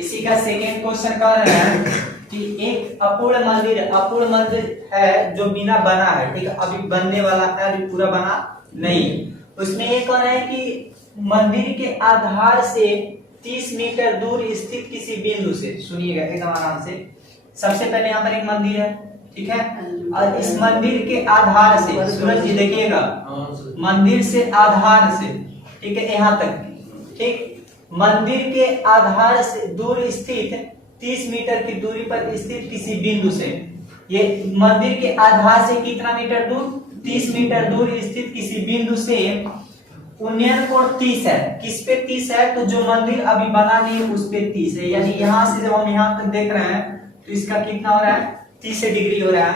इसी का second question कह रहे हैं कि एक अपूर्ण मंदिर है जो बिना बना है, ठीक है, अभी बनने वाला है, अभी पूरा बना नहीं। उसमें ये कह रहे हैं कि मंदिर के आधार से 30 मीटर दूर स्थित किसी बिंदु से, सुनिएगा एकदम आराम से। सबसे पहले यहाँ पर एक मंदिर है, ठीक है, और इस मंदिर के आधार से, सूरज जी देखिएगा, मंदिर से आधार से, ठीक है, यहाँ तक, ठीक, मंदिर के आधार से दूर स्थित 30 मीटर की दूरी पर स्थित किसी बिंदु से, ये मंदिर के आधार से कितना मीटर दूर, 30 मीटर दूर स्थित किसी बिंदु से उन्नयन कोण 30 है। किस पे 30 है? तो जो मंदिर अभी बना नहीं है उस पे 30 है, यानी यहां से जब हम यहां तक देख रहे हैं तो इसका कितना हो रहा है, 30 डिग्री हो रहा है।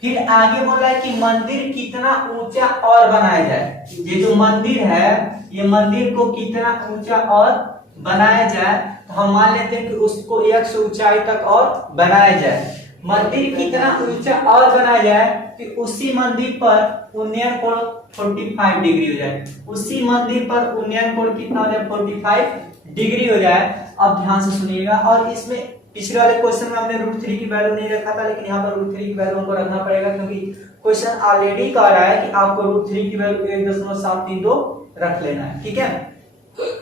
फिर आगे बोल रहा है कि मंदिर कितना ऊंचा और बनाया जाए। ये जो मंदिर है, ये मंदिर को कितना ऊंचा और बनाया जाए, तो हम मान लेते हैं कि उसको 100 ऊंचाई तक और बनाया जाए। मंदिर कितना ऊंचा और बनाया जाए कि उसी मंदिर पर उन्नयन कोण 45 डिग्री हो जाए। उसी मंदिर पर उन्नयन कोण कितना हो जाए, 45 डिग्री हो जाए। अब ध्यान से सुनिएगा, और इसमें पिछले वाले क्वेश्चन में हमने √3 की वैल्यू नहीं रखा था, लेकिन यहाँ पर √3 की वैल्यू हमको रखना पड़ेगा, क्योंकि क्वेश्चन ऑलरेडी कह रहा है कि आपको √3 की वैल्यू 1.732 रख लेना है, ठीक है।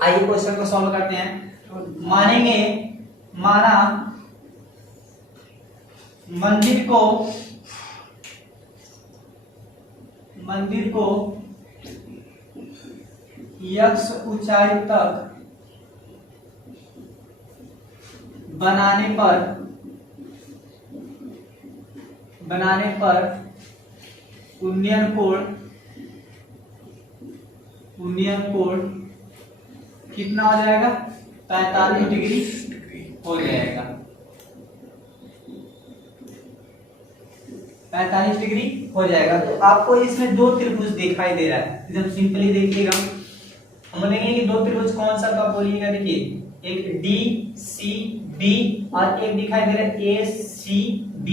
आइए क्वेश्चन को सॉल्व करते हैं। मानेंगे, माना मंदिर को x ऊंचाई तक बनाने पर उन्नयन कोण कितना हो जाएगा, 45 डिग्री हो जाएगा, 45 डिग्री हो जाएगा। तो आपको इसमें दो त्रिभुज दिखाई दे रहा है, एकदम सिंपली देखिएगा। हम बोलेंगे कि दो त्रिभुज कौन सा, तो आप बोलिएगा, देखिए एक DCB और एक दिखाई दे रहा है ACB।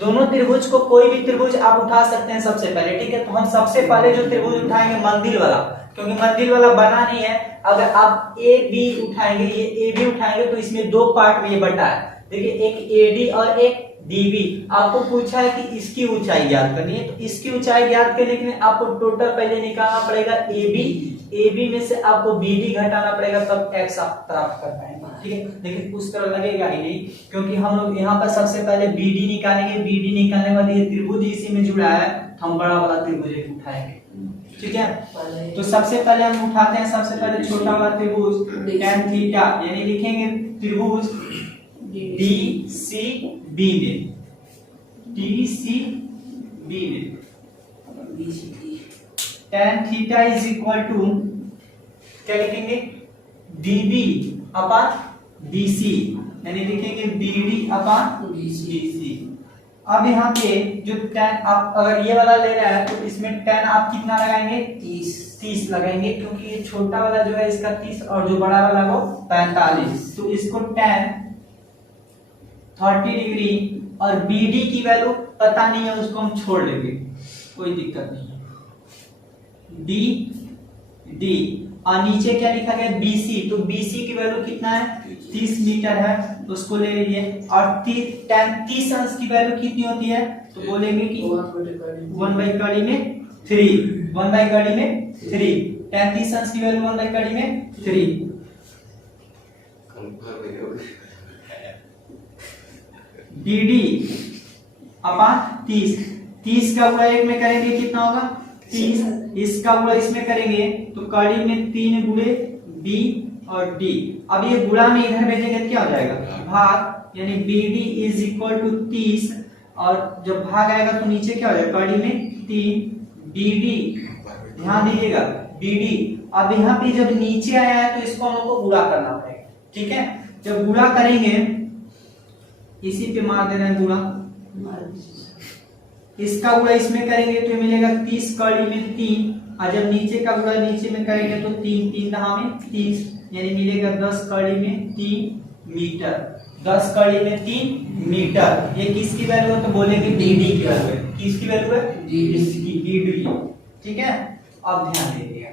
दोनों त्रिभुज को, कोई भी त्रिभुज आप उठा सकते हैं सबसे पहले, ठीक है। तो हम सबसे पहले जो त्रिभुज उठाएंगे मंदिर वाला, क्योंकि मंदिर वाला बना नहीं है। अगर आप AB उठाएंगे, ये AB उठाएंगे, तो इसमें दो पार्ट में ये बटा है। देखिए एक AD और एक DB। आपको पूछा है कि इसकी ऊंचाई ज्ञात करनी है, तो इसकी ऊंचाई ज्ञात करने के लिए आपको टोटल पहले निकालना पड़ेगा AB में से आपको BD घटाना पड़ेगा, तब x आप प्राप्त कर पाएंगे, ठीक है। लेकिन उस तरह लगेगा ही नहीं, क्योंकि हम लोग यहाँ पर सबसे पहले BD निकालेंगे। BD निकालने के बाद ये त्रिभुज इसी में जुड़ा है, तो हम बड़ा वाला त्रिभुज उठाएंगे, ठीक है। तो सबसे पहले हम उठाते हैं, सबसे पहले छोटा वाला त्रिभुज tan थीटा, यानी लिखेंगे त्रिभुज DCB में tan theta is equal to क्या लिखेंगे, DB अपॉन BC, यानी लिखेंगे BD अपॉन BC। अब यहाँ पे जो tan आप अगर ये वाला ले रहा है, तो इसमें tan आप कितना लगाएंगे, 30 लगाएंगे, क्योंकि ये छोटा वाला जो है इसका 30 और जो बड़ा वाला वो 45। तो इसको tan 30 डिग्री, और BD की वैल्यू पता नहीं है, उसको हम छोड़ लेंगे, कोई दिक्कत नहीं है। D और नीचे क्या लिखा गया, BC, तो BC की वैल्यू कितना है, 30 मीटर है, तो उसको ले लीजिए। और tan 30 अंश की वैल्यू कितनी होती है, तो बोलेंगे कि 1/3 tan 30 अंश की वैल्यू 1/3। DD अपॉन 30 का गुणा 1 में करेंगे कितना होगा, 30। इसका गुणा इसमें करेंगे तो कड़ी में 3 गुणे B और D। अब ये गुणा में इधर भेजेंगे तो क्या हो जाएगा, भाग, यानी BD इज इक्वल टू 30, और जब भाग आएगा तो नीचे क्या हो जाएगा, कड़ी में 3 BD, ध्यान दीजिएगा BD। अब यहाँ पे जब नीचे आया है तो इसको हमको गुणा करना पड़ेगा, ठीक है। जब गुणा करेंगे, इसी पे मार दे रहे हैं गुणा, इसका गुणा इसमें करेंगे तो मिलेगा 30 कड़ी में 3, और जब नीचे का गुणा नीचे में करेंगे तो 3 दहा में 30, यानी मिलेगा 10 कड़ी में 3 मीटर। 10 कड़ी में 3 मीटर। ये किसकी वैल्यू है, तो बोलेंगे DD की वैल्यू है। किसकी वैल्यू है, इसकी DD, ठीक है। अब ध्यान दीजिएगा,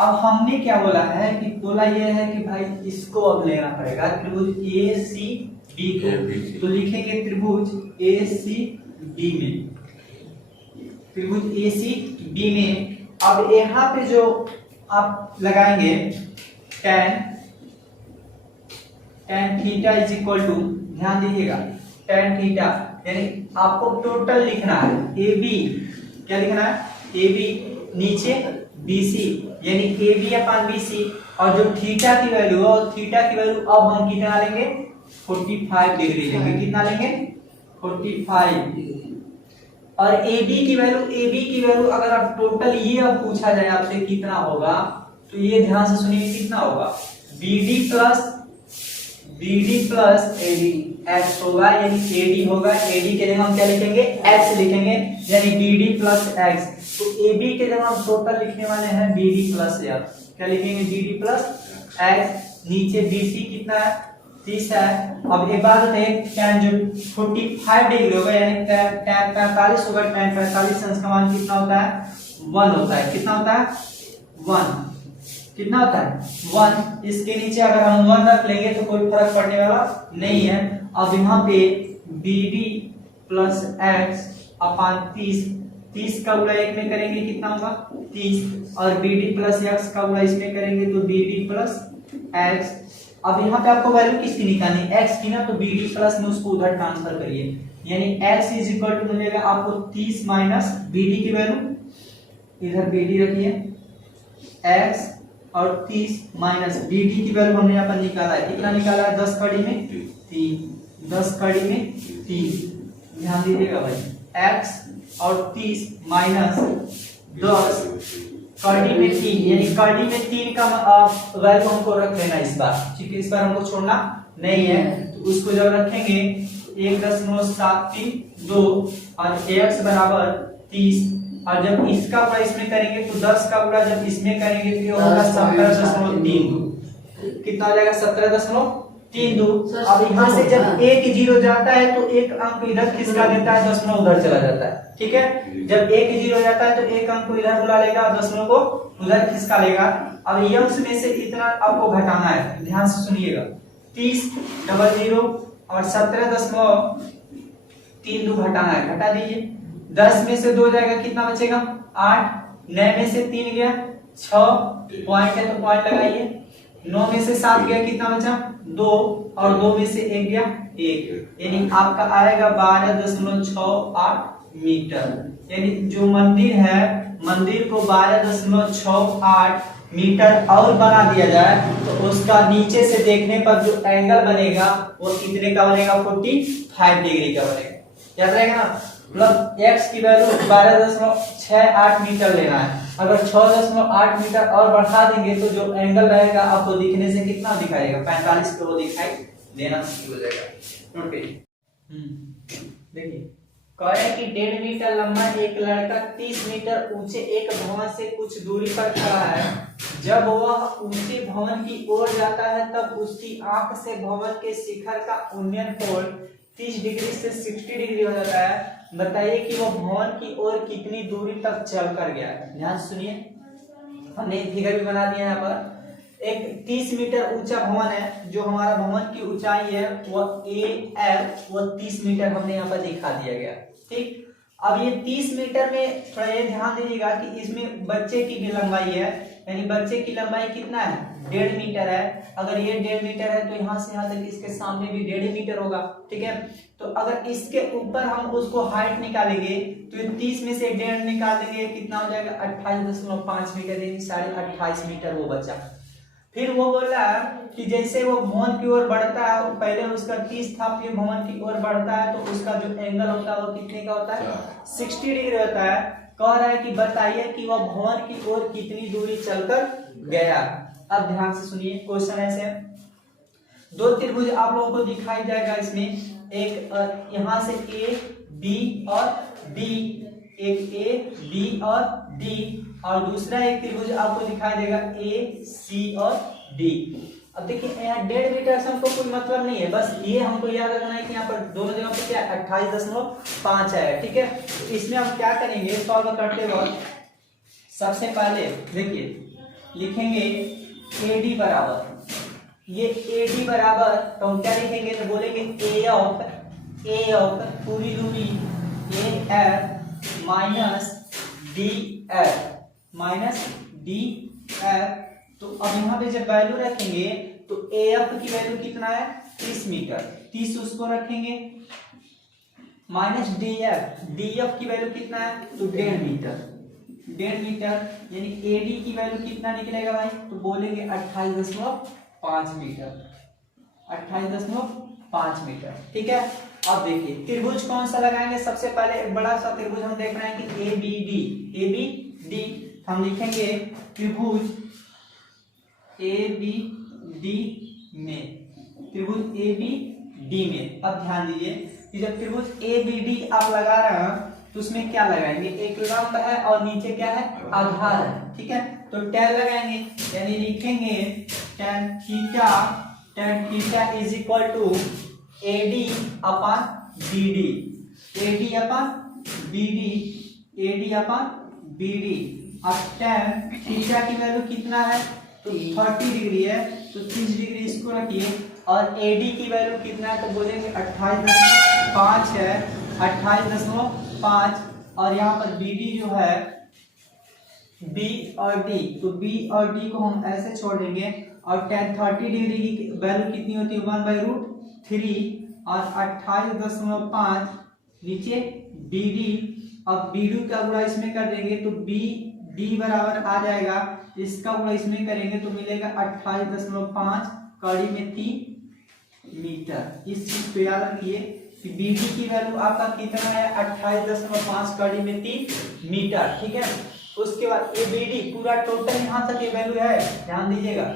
अब हमने क्या बोला है कि बोला ये है कि भाई इसको अब लेना पड़ेगा त्रिभुज ए सी बी को। तो लिखेंगे त्रिभुज ए सी बी में, त्रिभुज ए सी बी में। अब यहाँ पे जो आप लगाएंगे tan theta is equal to, ध्यान दीजिएगा, tan थीटा यानी आपको टोटल लिखना है ए बी, क्या लिखना है ए बी, नीचे BC यानी AB अपॉन BC, और जो थीटा की वैल्यू है, थीटा की वैल्यू अब हम कितना लेंगे 45 डिग्री लेंगे। कितना लेंगे 45। और AB की वैल्यू अगर आप टोटल ये अब पूछा जाए आपसे कितना होगा, तो ये ध्यान से सुनिए कितना होगा BD प्लस AD x होगा, यानी AD होगा, AD के लिए हम क्या लिखेंगे x लिखेंगे, यानी BD प्लस x। तो AB के लिए हम टोटल लिखने वाले हैं BD प्लस x, क्या लिखेंगे BD प्लस x, नीचे BC कितना है 30 है। अब एक बात बताइए, tan जो 45 डिग्री होगा यानी tan 45 होगा, tan 45 अंश का मान कितना होता है 1 होता है। कितना होता है 1, कितना होता है 1। इसके नीचे अगर हम 1 रख लेंगे तो कोई फर्क पड़ने वाला नहीं है। अब यहाँ पे BD प्लस x अपान 30 का गुणा 1 में करेंगे कितना होगा 30, और BD प्लस x का गुणा इसमें करेंगे तो BD प्लस x। अब यहाँ पे आपको वैल्यू किसकी निकालनी है x की ना, तो BD प्लस में उसको उधर ट्रांसफर करिए, यानी x इज इक्वल टू मिलेगा आपको 30 माइनस BD की वैल्यू, इधर BD रखिए x, और 30 माइनस BD की वैल्यू हमने यहाँ पर निकाला है, कितना निकाला है 10 कड़ी में 3, 10 कड़ी में 3, ध्यान दीजिएगा भाई, x और 30 माइनस 10 कड़ी में 3, यानी कड़ी में 3 का वैल्यू हमको रख लेना इस बार, ठीक है, इस बार हमको छोड़ना नहीं है। तो उसको जब रखेंगे 1.732 और x बराबर 30, और जब इसका गुणा इसमें करेंगे तो 10 का गुणा जब इसमें करेंगे तो ये होगा 17.32, कितना आ जाएगा 17.32। अब यहाँ से जब एक जीरो जाता है तो एक अंक इधर खिसका देता है, दशमलव उधर चला जाता है, ठीक है। जब एक जीरो जाता है तो एक अंक को इधर बुला लेगा और दशमलव को उधर खिसका लेगा। अब यंश में से इतना आपको घटाना है, ध्यान से सुनिएगा, 30 डबल 0 और 17.32 घटाना है, घटा दीजिए। 10 में से 2 जाएगा कितना बचेगा 8, 9 में से 3 गया 6, पॉइंट है तो पॉइंट लगाइए, 9 में से 7 गया कितना बचा 2, और 2 में से 1 गया 1, यानी आपका आएगा 12.68 मीटर। यानी जो मंदिर है, मंदिर को 12.68 मीटर और बना दिया जाए तो उसका नीचे से देखने पर जो एंगल बनेगा वो कितने का बनेगा 45 डिग्री का बनेगा, याद रहेगा ना। मतलब x की वैल्यू 12.68 मीटर लेना है, अगर 6.8 मीटर और बढ़ा देंगे तो जो एंगल रहेगा आपको दिखने से कितना दिखाएगा 45 पे वो दिखाई देना शुरू हो जाएगा। ओके, देखिए कह रहे हैं कि 1.5 मीटर लंबा एक लड़का 30 मीटर ऊंचे एक भवन से कुछ दूरी पर खड़ा है। जब वह ऊंचे भवन की ओर जाता है तब उसकी आंख से भवन के शिखर का उन्नयन कोण 30 डिग्री से 60 डिग्री हो जाता है। बताइए कि वो भवन की ओर कितनी दूरी तक चल कर गया है। ध्यान सुनिए, हमने एक फिगर भी बना दिया यहाँ पर। एक 30 मीटर ऊंचा भवन है, जो हमारा भवन की ऊंचाई है वो AF, वो 30 मीटर हमने यहाँ पर दिखा दिया गया, ठीक। अब ये 30 मीटर में थोड़ा ये ध्यान दीजिएगा कि इसमें बच्चे की भी लंबाई है, यानी बच्चे की लंबाई कितना है 1.5 मीटर है। अगर ये 1.5 मीटर है तो यहाँ से यहाँ तक इसके सामने भी 1.5 मीटर होगा, ठीक है। तो अगर इसके ऊपर हम उसको हाइट निकालेंगे तो ये 30 में से 1.5 निकाल देंगे, कितना हो जाएगा 28.5 मीटर, यानी 28.5 मीटर वो बचा। फिर वो बोला कि जैसे वो भवन की ओर बढ़ता है, पहले उसका 30 था, फिर भवन की ओर बढ़ता है तो उसका जो एंगल होता है वो कितने का होता है 60 डिग्री होता है। कह रहा है कि बताइए कि वह भवन की ओर कितनी दूरी चलकर गया। अब ध्यान से सुनिए, क्वेश्चन ऐसे है, दो त्रिभुज आप लोगों को दिखाई जाएगा इसमें, एक यहाँ से A B और D, एक A B और D, और दूसरा एक त्रिभुज आपको दिखाई देगा A C और D। अब देखिए यहाँ 1.5 मीटर से हमको कोई मतलब नहीं है, बस ये हमको याद रखना है कि यहाँ पर दोनों जगह पर क्या 28.5 है, ठीक है। तो इसमें हम क्या करेंगे सॉल्व करते वक्त, सबसे पहले देखिए लिखेंगे AD बराबर, ये AD बराबर तो हम क्या लिखेंगे, तो बोलेंगे ए ऑफ पूरी दूरी AF माइनस DF। तो अब यहाँ पे जब वैल्यू रखेंगे तो AF की वैल्यू कितना है 30 मीटर, 30 उसको रखेंगे, माइनस DF की वैल्यू कितना है तो 1.5 मीटर, यानी AD की वैल्यू कितना निकलेगा भाई, तो बोलेंगे 28.5 मीटर, 28.5 मीटर। ठीक है, अब देखिए त्रिभुज कौन सा लगाएंगे, सबसे पहले एक बड़ा सा त्रिभुज हम देख रहे हैं कि ABD, हम लिखेंगे त्रिभुज ABD में। अब ध्यान दीजिए कि जब त्रिभुज ABD आप लगा रहे हैं तो उसमें क्या लगाएंगे, एक लंब है और नीचे क्या है आधार है। ठीक है, तो tan लगाएंगे, यानी लिखेंगे tan theta is equal to AD upon BD। अब tan थीटा की वैल्यु कितना है तो 30 डिग्री है, तो 30 डिग्री इसको रखिए, और AD की वैल्यू कितना है तो बोलेंगे 28.5 है, 28.5, और यहाँ पर BD जो है B और D, तो B और D को हम ऐसे छोड़ देंगे, और tan 30 डिग्री की वैल्यू कितनी होती है 1/√3, और 28.5 नीचे BD। अब BD का गुणा इसमें कर देंगे तो BD बराबर आ जाएगा, इसका गुणा इसमें करेंगे तो मिलेगा 28.5 कड़ी में 3 मीटर। इस चीज को याद रखिए कि BD की वैल्यू आपका कितना है 28.5 कड़ी में 3 मीटर। ठीक है, उसके बाद ये BD पूरा टोटल यहाँ तक ये वैल्यू है, ध्यान दीजिएगा,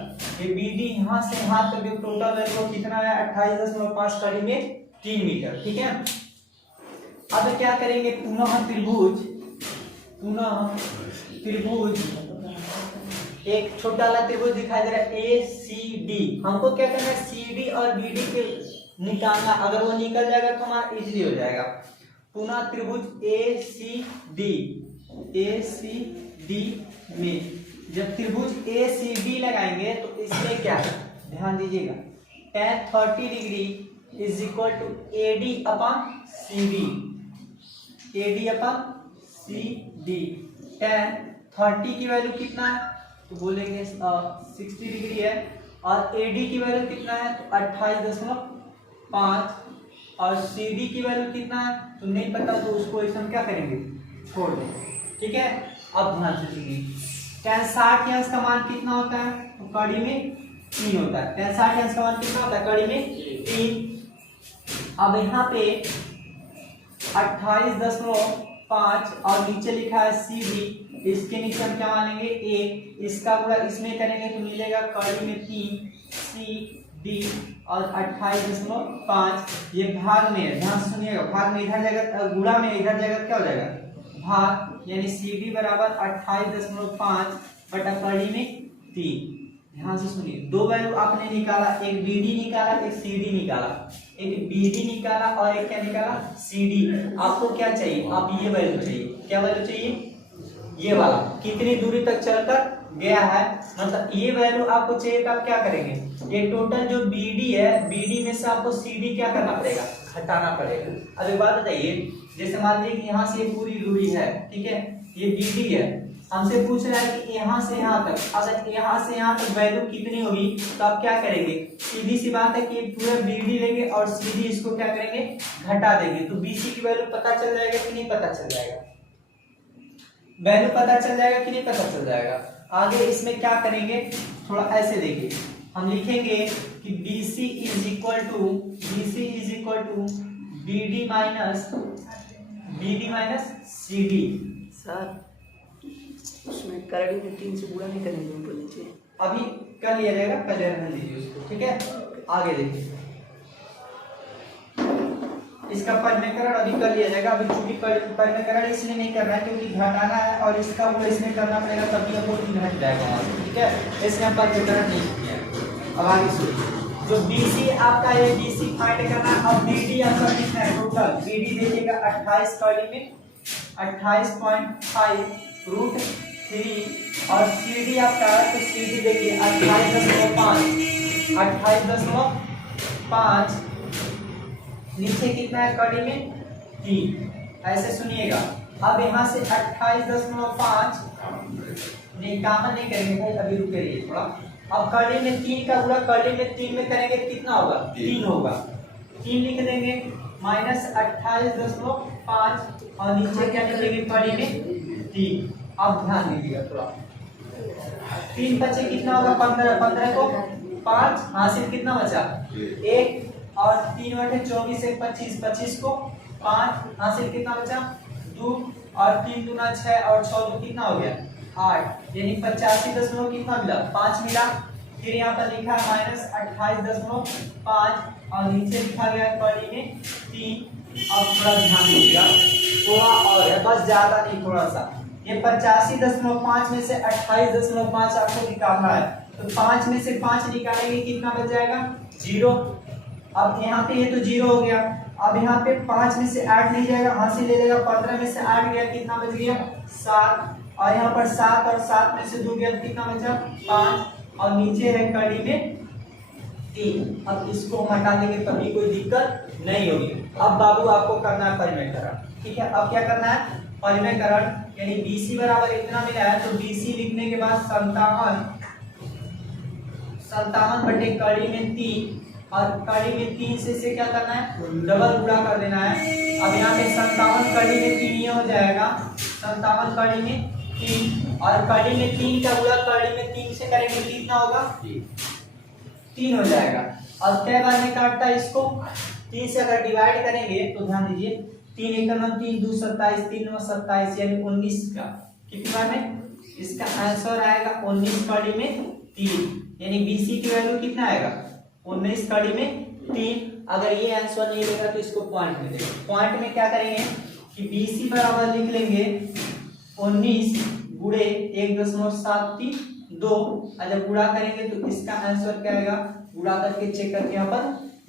ये BD यहाँ से यहाँ तक जो टोटल वैल्यू कितना है 28.5 कड़ी में 3 मीटर। ठीक है, अब क्या करेंगे, पुनः त्रिभुज एक छोटा वाला त्रिभुज दिखाई दे रहा है ACD, हमको क्या करना है CD और BD के निकालना, अगर वो निकल जाएगा तो हमारा इजीली हो जाएगा। पुनः त्रिभुज ACD में जब त्रिभुज ACD लगाएंगे तो इसमें क्या है, ध्यान दीजिएगा, tan 30 degree is equal to AD upon CD। tan 30 की वैल्यू कितना है तो बोलेंगे 60 डिग्री है, और AD की वैल्यू कितना है तो 28.5, और CD की वैल्यू कितना है तो नहीं पता, तो उसको इसमें क्या करेंगे छोड़ देंगे। ठीक है, अब ध्यान से सुनिए, tan 60 अंश का मान कितना होता है तो कड़ी में 3 होता है, tan 60 अंश का मान कितना होता है कड़ी में 3। अब यहाँ पे 28.5 और नीचे लिखा है CD, इसके नीचे हम क्या मानेंगे A, इसका गुणा इसमें करेंगे तो मिलेगा कड़ी में 3 CD और 28.5, ये भाग में है, ध्यान सुनिएगा, भाग में इधर जाएगा, गुणा में इधर जाएगा, क्या हो जाएगा भाग, यानी CD बराबर 28.5 बटा कड़ी में 3। ध्यान से सुनिए, दो वैल्यू आपने निकाला, एक BD निकाला, एक CD निकाला, एक BD निकाला और एक क्या निकाला CD। आपको क्या चाहिए, आप ये वैल्यू चाहिए, क्या वैल्यू चाहिए, ये वाला कितनी दूरी तक चलकर गया है, मतलब ये वैल्यू आपको चाहिए। तो आप क्या करेंगे, ये टोटल जो BD है, BD में से आपको CD क्या करना पड़ेगा, हटाना पड़ेगा। अब एक बात बताइए, जैसे मान लीजिए कि यहाँ से ये पूरी दूरी है, ठीक है, ये BD है, हमसे पूछ रहा है कि यहाँ से यहाँ तक, अगर यहाँ से यहाँ तक वैल्यू कितनी होगी तो आप क्या करेंगे, सीधी सी बात है कि पूरा BD लेंगे और CD इसको क्या करेंगे घटा देंगे, तो BC की वैल्यू पता चल जाएगा कि नहीं पता चल जाएगा, वैल्यू पता चल जाएगा कि नहीं पता चल जाएगा। आगे इसमें क्या करेंगे, थोड़ा ऐसे देखिए, हम लिखेंगे कि BC is equal to BD minus CD। Sir उसमें करड़ी में 3 से गुणा नहीं करेंगे ऊपर नीचे, अभी कर लिया जाएगा, पहले रहने दीजिए उसको। ठीक है, आगे देखिए, इसका परिमेयकरण अभी कर लिया जाएगा। अभी चूंकि परिमेयकरण इसलिए नहीं कर रहा है क्योंकि घटाना है और इसका वो इसमें करना पड़ेगा, तभी आपको घट जाएगा। ठीक है, इसलिए हम परिमेयकरण नहीं किया। अब आगे सुनिए, जो BC आपका है, BC फाइंड करना है, और BD आपका कितना है टोटल, BD देखिएगा 28 कड़ी में 28.5 रूट 3 और CD आपका है तो CD देखिए 28.5 नीचे कितना है कड़ी में 3। ऐसे सुनिएगा। अब यहाँ से 28.5 नहीं कॉमन नहीं करेंगे भाई, अभी रुक करिए थोड़ा। अब कड़ी में 3 का गुणा कड़ी में 3 में करेंगे कितना होगा 3 होगा, 3 लिख देंगे माइनस 28.5 और नीचे क्या लिखेंगे कड़ी में 3। अब ध्यान दीजिएगा थोड़ा, 3 बचे कितना होगा 15, 15 को 5 हासिल कितना बचा 1 और 3 बटे 24 1 25, 25 को 5 हासिल कितना बचा 2 और 3 दूना 6 और 6 तो कितना हो गया 8, यानी 85 कितना मिला 5 मिला। फिर यहाँ पर लिखा है माइनस 28.5 और नीचे लिखा गया कड़ी में 3। अब थोड़ा ध्यान दीजिएगा, थोड़ा और है बस, ज्यादा नहीं थोड़ा सा। ये 85.5 में से 28.5 आपको निकालना है, तो 5 में से 5 निकालेंगे कितना बच जाएगा 0। अब यहाँ पे ये तो 0 हो गया। अब यहाँ पे 5 में से 8 नहीं जाएगा, हासिल ले लेगा 15 में से 8 गया कितना बच गया 7 और यहाँ पर 7 और 7 में से 2 गया कितना बचा 5 और नीचे है कड़ी में 3। अब इसको हटा देंगे तभी कोई दिक्कत नहीं होगी। अब बाबू आपको करना है परिमेयकरण, ठीक है। अब क्या करना है परिमेयकरण, यानी BC बराबर इतना मिला है तो BC लिखने के बाद 57 बटे कड़ी में 3 और कड़ी में 3 से क्या करना है डबल गुणा कर देना है। अब यहाँ पे 57 कड़ी में 3 ये हो जाएगा 57 कड़ी में 3 और कड़ी में 3 का गुणा कड़ी में 3 से करेंगे कितना होगा 3 हो जाएगा। अब क्या बार में काटता है इसको 3 से अगर डिवाइड करेंगे तो ध्यान दीजिए 3 1 9 3 2 27 3 9 27 यानी 19 का कितनी बार में इसका आंसर आएगा 19 कड़ी में 3, यानी BC की वैल्यू कितना आएगा 19 कड़ी में 3। अगर ये आंसर नहीं लेगा तो इसको पॉइंट में देंगे। पॉइंट में क्या करेंगे कि BC बराबर लिख लेंगे 19 गुणे 1.732 और जब गुणा करेंगे तो इसका आंसर क्या आएगा गुणा करके चेक करके यहाँ पर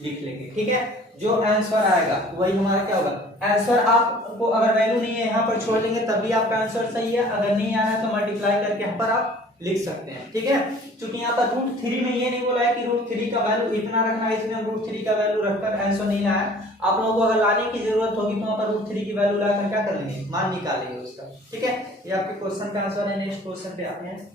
लिख लेंगे, ठीक है। जो आंसर आएगा वही हमारा क्या होगा आंसर। आपको अगर वैल्यू नहीं है यहाँ पर छोड़ देंगे तब भी आपका आंसर सही है, अगर नहीं आना है तो मल्टीप्लाई करके यहाँ पर आप लिख सकते हैं, ठीक है। क्योंकि यहाँ पर √3 में ये नहीं बोला है कि √3 का वैल्यू इतना रखना है, इसमें √3 का वैल्यू रखकर आंसर नहीं लाया है। आप लोगों को अगर लाने की जरूरत होगी तो वहाँ पर √3 की वैल्यू लाकर क्या कर लेंगे मान निकालेंगे उसका, ठीक है। ये आपके क्वेश्चन का आंसर है। नेक्स्ट क्वेश्चन पे आते हैं।